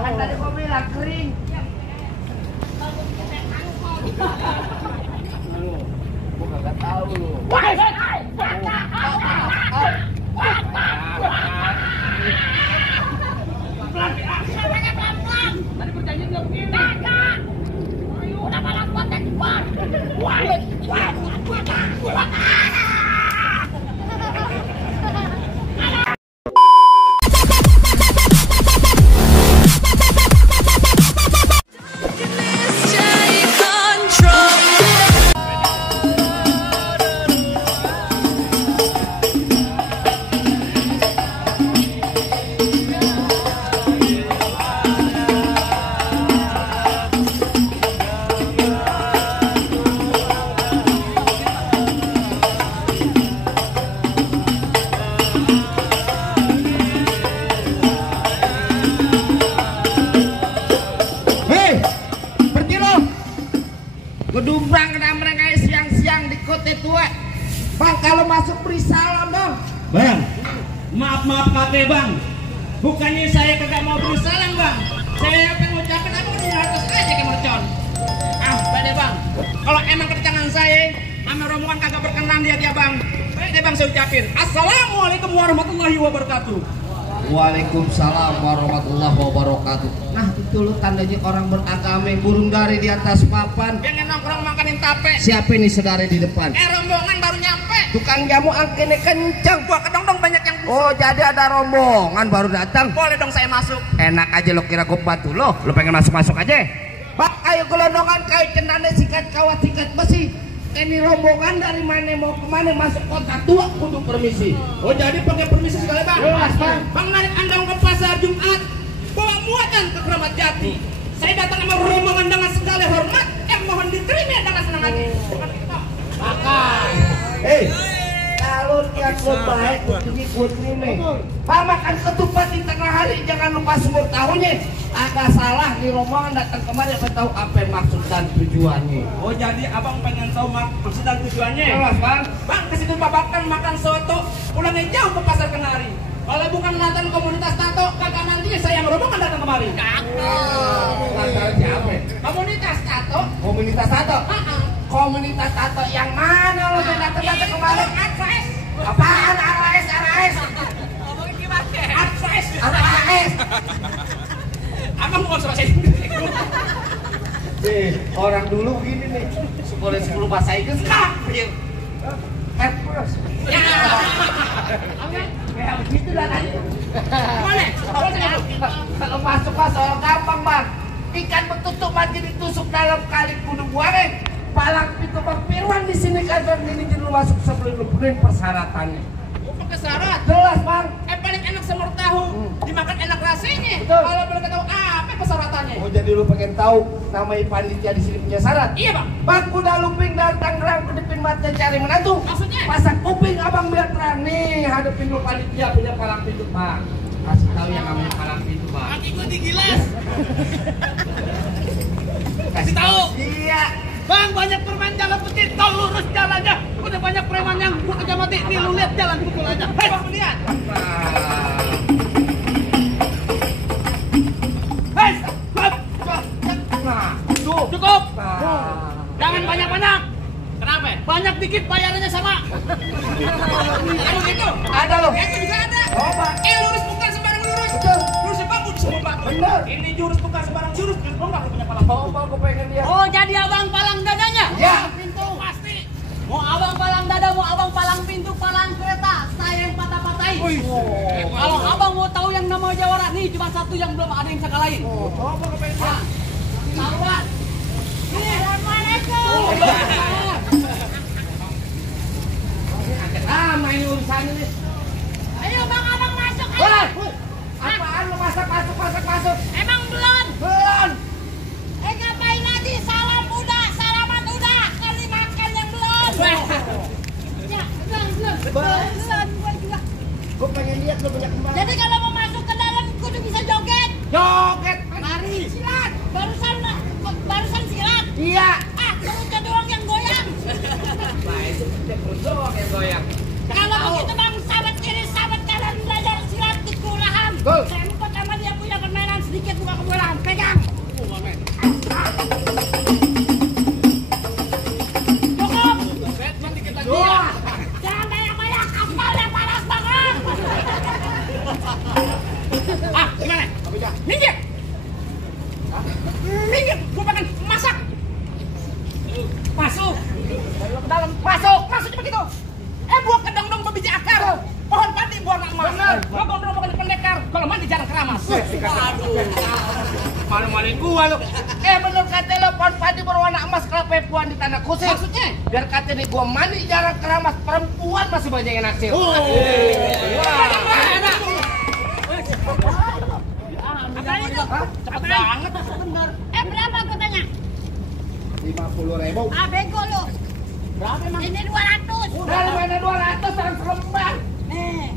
Kan tadi gua bilang kering. Gua kagak tahu lu. Tadi berjanji nggak begini. Udah malah buat keluar. Gedumbrang kena mereka siang-siang di kota tua. Bang, kalau masuk beri salam bang. Bang, maaf kakek bang. Bukannya saya kagak mau beri salam bang. Saya pengen ngucapin apa di atas aja ke mercon. Bade bang. Kalau emang kedatangan saya sama rombongan kagak berkenan dia bang. Bade bang saya ucapin. Assalamualaikum warahmatullahi wabarakatuh. Waalaikumsalam warahmatullahi wabarakatuh. Nah itu lo tandanya orang beragama burung dari di atas papan. Yang nongkrong makanin tape. Siapa ini saudara di depan? Rombongan baru nyampe. Tukang jamu angkene kencang. Gua kedong banyak yang Oh jadi ada rombongan baru datang. boleh dong saya masuk. Enak aja lo kira gue bantu lo. Lo pengen masuk-masuk aja. Pak ayo gelondongan kayu cenane sikat kawat sikat besi. Ini rombongan dari mana mau kemana masuk kota tua kudu permisi. Oh jadi pakai permisi segala bang. Jelas, Bang. Bang narik andong ke pasar Jumat bawa muatan ke Keramat Jati. Saya datang sama rombongan dengan segala hormat yang mohon diterima dengan senang hati. Makan. Hei, kalau niat lo baik kudu ikut nih. Pak makan ketupat di tengah hari jangan lupa sumur tahunya. Agak salah di rombongan datang kemari apa tahu apa maksud dan tujuannya. Oh jadi abang pengen tahu maksud dan tujuannya. Jelas bang. Bang ke situ babakan makan soto, pulangnya jauh ke pasar Kenari. Kalau bukan nonton komunitas tato, kagak nantinya saya yang rombongan datang kemari. Lantaran siapa? Komunitas tato. Komunitas tato. Komunitas tato yang mana lo datang kemari? Advice. Apaan RAS? Ngomongin gimana? Advice. RAS. Abang mau sama saya. Orang dulu begini nih. Sekolah 10 bahasa Inggris kah? Ya begitu dah tadi. Mana? Kalau masuk gampang bang. Ikan betutuk mati ditusuk dalam kali kudu goreng. Palang pintu Bang Firman di sini kagak ini dulu masuk sebelum lu penuhin persyaratannya. Oh, pakai syarat. Jelas bang. Paling enak semur tahu. Dimakan enak rasanya. Betul. Kalau belum tahu apa persyaratannya? Oh jadi lu pengen tahu namanya panitia di sini punya syarat? Iya bang. Bang kuda lumping dari Tangerang kedepin mata cari menantu. Maksudnya? Pasang kuping abang biar terang nih hadapin lu panitia punya palang pintu bang. Kasih tahu yang namanya palang pintu bang. Kaki gue digilas. Kasih tahu. Iya. Bang banyak permain jalan putih, tol lurus jalannya. Udah banyak preman yang gua kerja mati. Nih lu lihat jalan pukul aja. Hei bang lihat. Hei, stop. Nah, Cukup. Jangan banyak-banyak. Kenapa? Banyak dikit bayarannya sama. Ada begitu? ada loh. Itu juga ada. Oh bang. Lurus bukan sembarang lurus. Betul. Lurusnya bagus semua pak. Benar. Ini jurus bukan sembarang jurus. Jurus enggak punya palang. Oh bang, gue pengen lihat. Oh jadi abang palang dadanya? Ya. Pintu pasti. Mau abang palang dada, mau abang palang pintu, palang kereta, saya yang patah-patahin. Kalau abang mau tahu yang nama jawara nih cuma satu yang belum ada yang bisa kalahin. Coba gue pengen lihat. Taruhan. Assalamualaikum. Main urusannya nih. Ayo bang abang masuk. Woi, Ayo. apaan lu masuk? Emang belum? Belum. Ngapain lagi? Salam udah, salaman udah. Kali makan yang belum. Ya, belum. Gua juga. Gue pengen lihat lu punya kembang. Jadi kalau mau masuk ke dalam kudu bisa joget. Joget. Mari. Silat. Barusan silat. Iya. Perutnya doang yang goyang. Nah itu perut doang yang goyang. Kalau begitu bang, sahabat kiri, sahabat kanan. Minggir. Minggir, gua pengen masak. Masuk. Ke dalam. Masuk cepat gitu. Buang ke dong berbiji akar. Pohon padi buang nak emas. Gua gondrong bukan pendekar. Kalau mandi jarang keramas. Waduh. Malu-maluin gua lu. Bener kata lo pohon padi berwarna emas kalau perempuan di tanah kusir. Maksudnya? Biar kata nih gua mandi jarang keramas, perempuan masih banyak yang naksir. Cepet banget. Berapa aku tanya? 50.000. Bego lu. Berapa emang? Ini 200. Dari mana 200 orang seremban? Nih.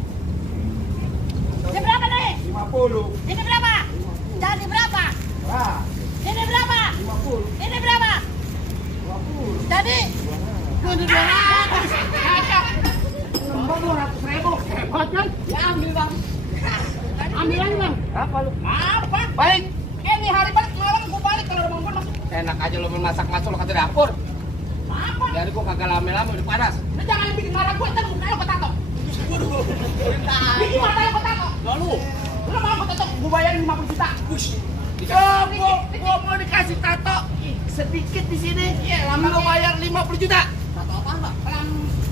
Ini berapa nih? 50. Ini berapa? Jadi berapa? Wah, Ini berapa? 50. Ini berapa? 50. Jadi ini 200. Seremban 200.000. Hebat kan? Ya ambil bang. Ambil aja bang. Apa lu? Apa? Baik. Ini hari balik malam gua balik kalau ada mangkon masuk. Enak aja lo memasak masuk lo ke dapur. Apa? Biar gua kagak lame-lame udah panas. Lu jangan bikin marah gue, ntar muka lo ketato. Bikin mata lo ketato. Lalu, lu mau ketato, gue bayarin 50 juta. Gua mau dikasih tato sedikit di sini. Iya, lama Lu bayar 50 juta. Tato apa mbak? Pelan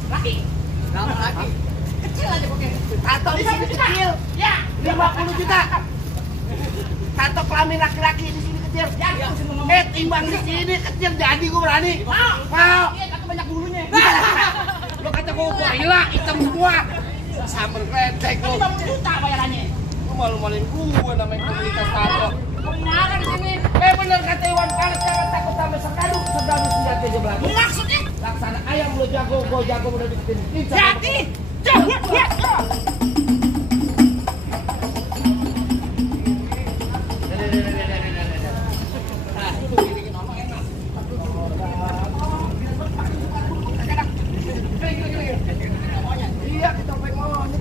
laki. Lama lagi. Kecil aja pokoknya. Tato di sini 50 juta. kecil. Ya, 50 juta. Tato kelamin laki-laki di sini kecil. jadi langsung ngomong. Timbang di sini kecil jadi gua berani. Mau. Iya, tato banyak bulunya. Lo kata gua gorila hitam semua. Sambil kretek Kan lo. 50 juta bayarannya. Lu malu-maluin gua namanya komunitas tato. Marah di sini. Bener kata Iwan Fals, jangan takut sama sekadu senjata aja belakang. Maksudnya? Laksana ayam lo jago, gua jago udah bikin. Jadi, ya. Iya, kita pengen monyet.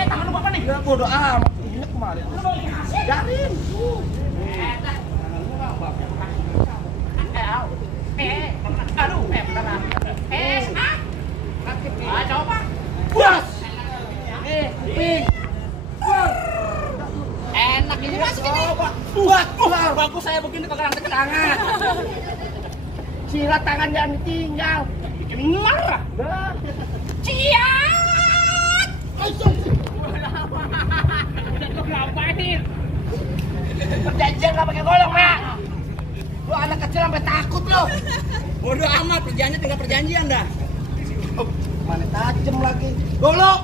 Tangan lu apa nih? Ya bodo amat, ini kemarin. Lu mau bikin hasil? Jarin. Aduh, beneran. Coba. Bos. Ping. Enak ini masuk ini. Buat. Bagus saya begini kagak rantai ke tangan. Silat tangan jangan ditinggal. Bikin marah. Ciat. Udah ngapain? Perjanjian gak pakai golong, Mak. Lu anak kecil sampai takut lo. Bodoh amat, perjanjian tinggal perjanjian dah. Mana tajem lagi. Golok.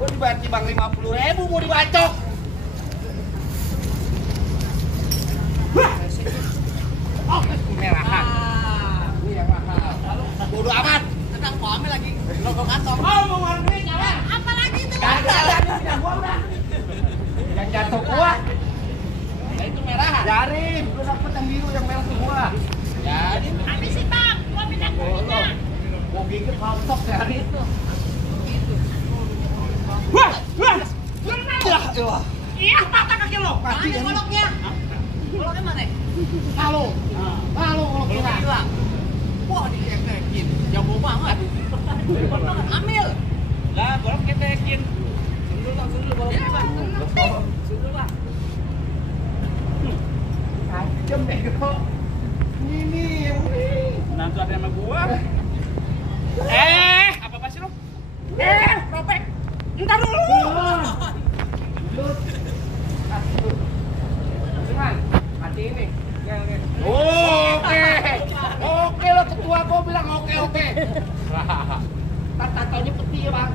Gua dibayar bang 50.000 mau dibacok. Oh, merahan. Ini yang mahal. Bodoh amat. Tenang pame lagi. Logo kantong. Oh, mau warnanya nyala. Apa lagi itu? Kagak ada punya gua udah. Yang jatuh gua. Nah, itu merahan. Jarin, lu dapet yang biru yang merah tuh gua. Jadi, Habisin bang. Gua minta kulitnya. Gua gigit rontok jarin. wah. Wah. Iya, patah kaki lo. Mati Mana ini. koloknya? Koloknya mana? Lalu kalau kira. Hilang. Wah, dikekekin. Jago banget. Ambil. Lah, golok ketekin. Sundul bang, sundul golok. Ya, bang. Sundul bang. Tajem deh kok. Ini. Nanti ada sama gua. Apa sih lo? Ropek. Entar dulu. Mati ini. Oke lo ketua gua bilang oke. Tatonya peti ya bang.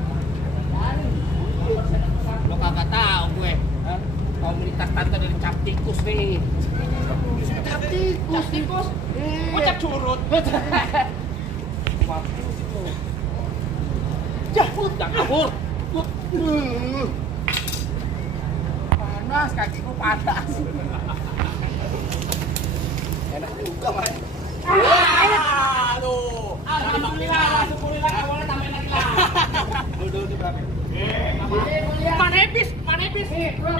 Lo kagak tahu gue. Komunitas tato dari cap tikus nih. Cap tikus. Kocak curut. Jangan kabur. Panas, kakiku panas. Enak juga, Mas. Aduh. Alhamdulillah, syukurillah kawan tambahin lagi lah. Dulu berapa? Manepis. Nih, bro.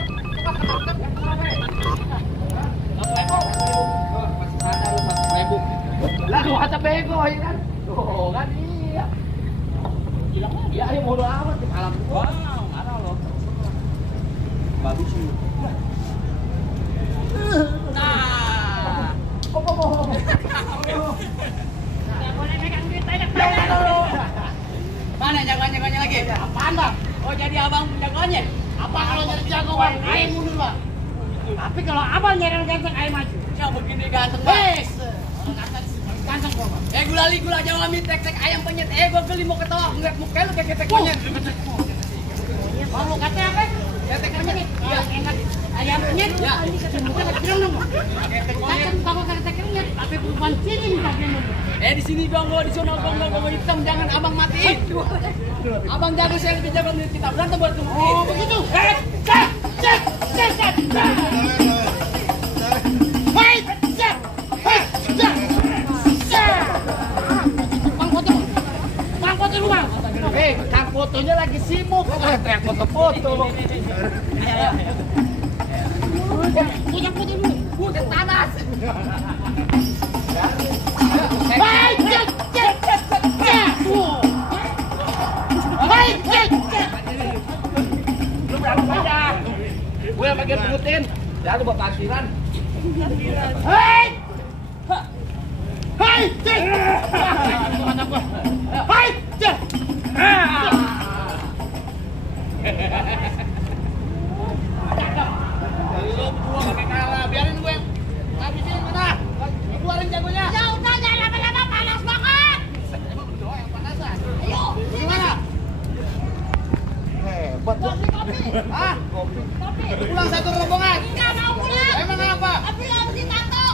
Masih ada lu 1.000. Lah, 2 HP bego ya kan. Tuh kan iya. Bilang ya ayo bodo amat di malam. Wah, ada loh. Bagus sih. Nah. Boleh megang duit banyak. Mana jagoannya lagi? Apaan bang? Oh jadi abang jagoannya? Apa kalau nyari jagoan? Ayo mundur bang. Tapi kalau abang nyari yang ganteng, ayo maju. Ya begini ganteng bang. Ganteng gua bang. Gulali gula Jawa mie tek ayam penyet. Gua geli mau ketawa ngeliat muka lu kayak ketek penyet. Mau katanya apa? Ketek penyet. Iya enak. Ayam penyet. Ya. Bukan kecil dong. Ketek penyet. Kalau ketek penyet, tapi bukan sini bagian. Di sini dong gua di sana gua hitam jangan abang matiin. Abang jago saya lebih jago dari kita berantem buat kamu. Oh begitu. Cek. Hai, cek. Bang foto lu bang. Kang fotonya lagi sibuk. Teriak foto-foto. Punya foto dulu. Udah panas. Hai, cek. Hai, cek. Lu berapa aja? Gue yang bagian pengutin. Jangan buat parkiran. Hai. Hai, cek. Hai, cek. Lu berdua pakai kalah, biarin gue yang habisin mana? Keluarin jagonya. Ya udah jangan lama-lama panas banget. Emang berdua yang panasan. Ayo. Gimana? Hebat lu. Kopi. Hah? Kopi. Pulang satu rombongan. Enggak mau pulang. Emang apa? Tapi harus ditato.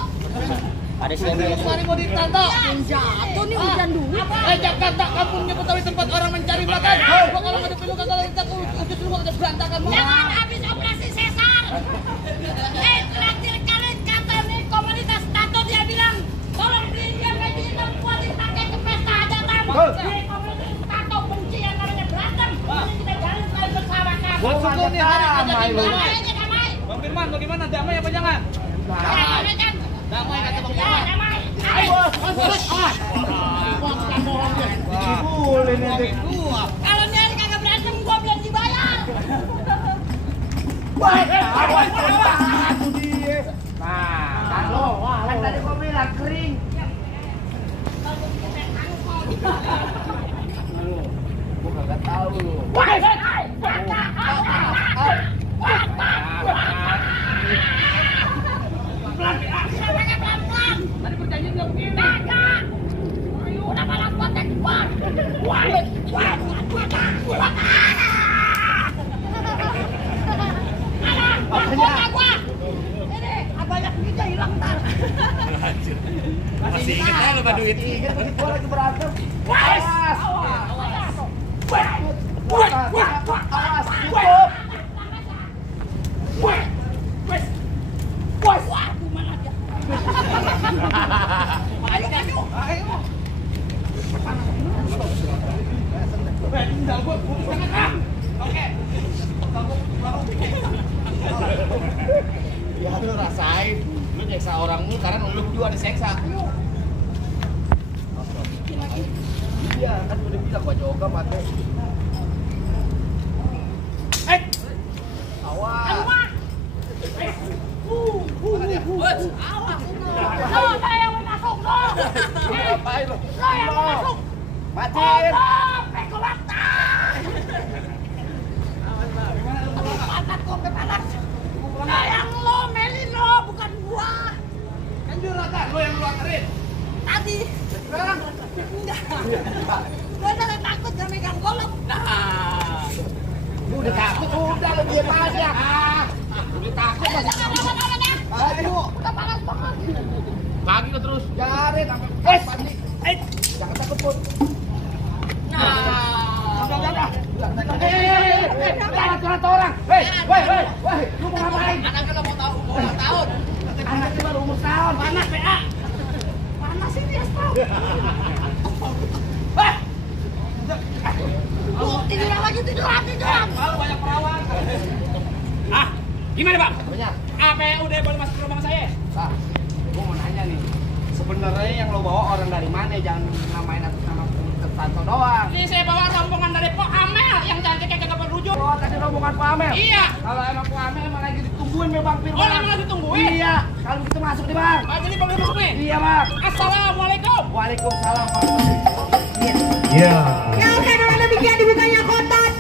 Ada Kemarin mau ditato. Jatuh nih hujan dulu. Jakarta kampungnya Betawi tempat orang mencari makan. Gua kalau ada pilu kagak kita udah semua udah berantakan. Jangan habis operasi sesar. Terakhir kali kata nih komunitas tato dia bilang, tolong beliin dia baju hitam buat dipakai ke pesta hajatan. Jadi komunitas tato benci yang namanya berantem. Jadi kita jalan selain bersama kan. Maksud nih hari damai lu. Damai aja damai. Bang Firman, bagaimana? Damai apa jangan? Damai kan? Damai kata Bang Ya Firman. damai. Ayo. Boleh nanti. Kalau nyari kagak berantem gua belum dibayar. Nah, kan tadi gua bilang kering. Gua kagak tahu lu. Tadi berjanji belum begini. Udah malah potek gua. Ini banyak duitnya hilang ntar. Masih inget ya lu duit? Ingat begitu gua lagi berantem. Ya lu rasain, lu nyeksa orang lu karena lu juga diseksa. Iya kan udah bilang gua joga mati. Awas. Lo saya yang masuk lo. Ngapain lu? Lo yang masuk. Matiin. Pantat kok panas. Sayang lo, Melin lo, bukan gua. Kan juragan lu yang lu anterin. Tadi. Sekarang Enggak. Gua udah takut gak megang golok. nah. Lu udah takut udah lu diam aja. Udah takut masih. Ayo. Udah panas banget. Lagi lu terus. Jarin. Jangan takut pun. Nah. Jangan orang. Hei, lu mau ngapain? Anak kita mau tahu ulang tahun. Anak kita baru umur tahun. Panas PA. Panas ini ya, Stop. Tiduran lagi. Kalau banyak perawat. Gimana bang? Banyak. Apa yang udah boleh masuk ke rumah saya? Nah, gua mau nanya nih. Sebenarnya yang lo bawa orang dari mana? Jangan namain atas nama tertentu doang. Ini saya bawa rombongan dari Pak Amel yang cantiknya kagak berujung. Oh, tadi rombongan Pak Amel? Iya. Kalau emang Pak Amel emang lagi ditungguin nih Bang Firman. Oh, emang lagi ditungguin? Iya. Kalau gitu masuk nih Bang. Pak, jadi boleh masuk nih? Iya Bang. Assalamualaikum. Waalaikumsalam. Ya. Ya, karena demikian dibukanya kotak.